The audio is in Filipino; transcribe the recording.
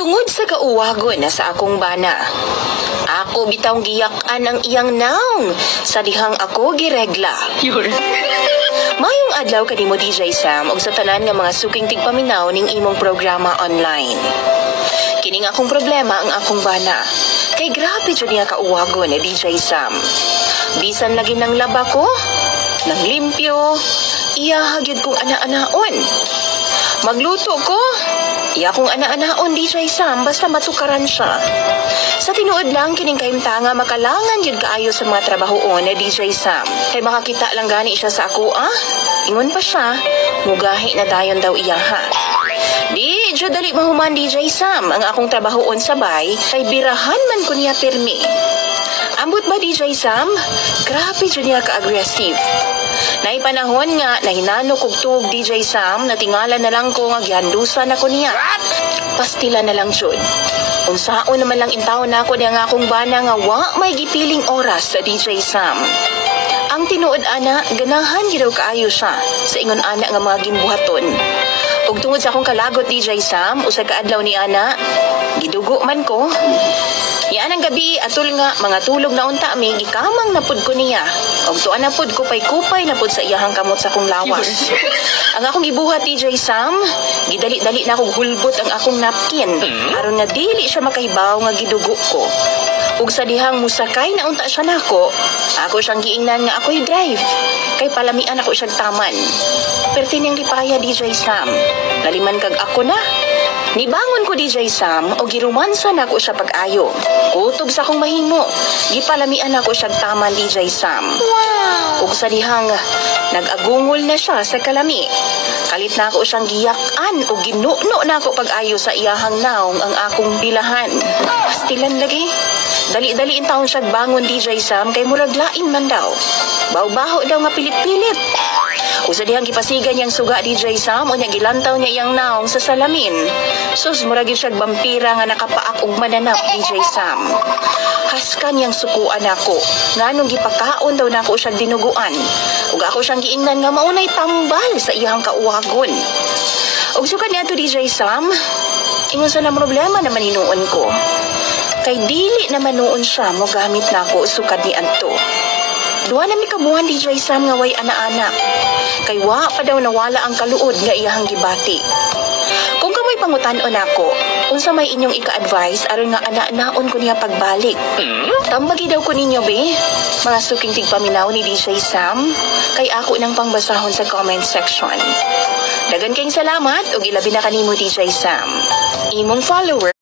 Tungod sa kauwagon na sa akong bana, ako bitawng giyak-an ang iyang naong sa dihang ako giregla. Mayong adlaw kanimo DJ Sam og sa tanan nga mga suking tigpaminaw ning imong programa online. Kining akong problema ang akong bana. Kay grabe jud niya kauwagon ni DJ Sam. Bisan lagi nang laba ko, nang limpyo, iya hagyud kong ana-anaon. Magluto ko, iya kong ana-anaon DJ Sam basta matukaran siya. Sa tinuod lang kining kahimtanga makalangan yun kaayo sa mga trabahoon na DJ Sam. Kay makakita lang gani siya sa ako Ingon pa siya, mugahi na dayon daw iya ha. Di jud dali mahuman DJ Sam ang akong trabahoon sabay kay birahan man ko niya pirmi. Ambot ba DJ Sam? Grabe jud niya ka-aggressive. Naipanahon nga nahinano kog tuog DJ Sam na tingala na lang ko nga gihandusan ako niya. Pastila na lang jud. Unsaon naman lang intaw na ako niya nga akong bana nga wa may gipiling oras sa DJ Sam. Ang tinuod ana, ganahan gyud kaayo siya sa ingon ana nga mga gimbuhaton. Ug tungod sa akong kalagot DJ Sam, usa ka adlaw ni ana, gidugo man ko. Yan ang gabi atul nga mga tulog na unta mi gikamang napud ko niya. Og tuan na pud kupay-kupay na pud sa iyahang kamot sa akong lawas. Ang akong gibuhat DJ Sam, gidali-dali na akong hulbot ang akong napkin aron nga dili siya makahibaw nga gidugo ko. Ug sa dihang musakay na unta siya nako, ako siyang giingnan nga ako'y drive. Kay palamian ako siyang taman. Perti niyang lipaya DJ Sam. Naliman kag ako na. Nibangon ko DJ Sam o girumansa na ako siya pag-ayo. Kutob sa akong mahimo. Gipalamian ako siyang taman DJ Sam. Wow! Ug sa dihang nag-agungol na siya sa kalami. Kalit na ako siyang giyak-an o ginuno na ako pag-ayo sa iyahang naong ang akong bilahan. Pastilan lagi. Dali-dali in taon siya bangon DJ Sam kay murag lain man daw. Baw-baho daw nga pilit-pilit. Usa dihang gipasigan niyang suga DJ Sam o niya gilantaw niya iyang naong sa salamin. Sus murag gyud siya vampira nga nakapaak og mananap DJ Sam. Haskan niyang sukuan ako. Nganong gipakaon daw nako siya dinuguan. Ug ako siyang giingnan nga maunay tambal sa iyang kauwagon. Ug sukan niya to DJ Sam, ingon sa na problema naman hinuon ko. Kay dili naman noon siya mo gamit nako sukad ni adto. Duha na mi kabuhan DJ Sam nga way ana-ana. Kay wa pa daw nawala ang kaluod nga iyahang gibati. Kung kamoy pangutan-on ako, unsa may inyong ika-advise aron nga ana-anaon ko niya pagbalik? Tambagi daw ko ninyo be, mga suking tigpaminaw ni DJ Sam, kay ako nang pangbasahon sa comment section. Dagan kayong salamat ug ilabi na kanimo DJ Sam. Imong follower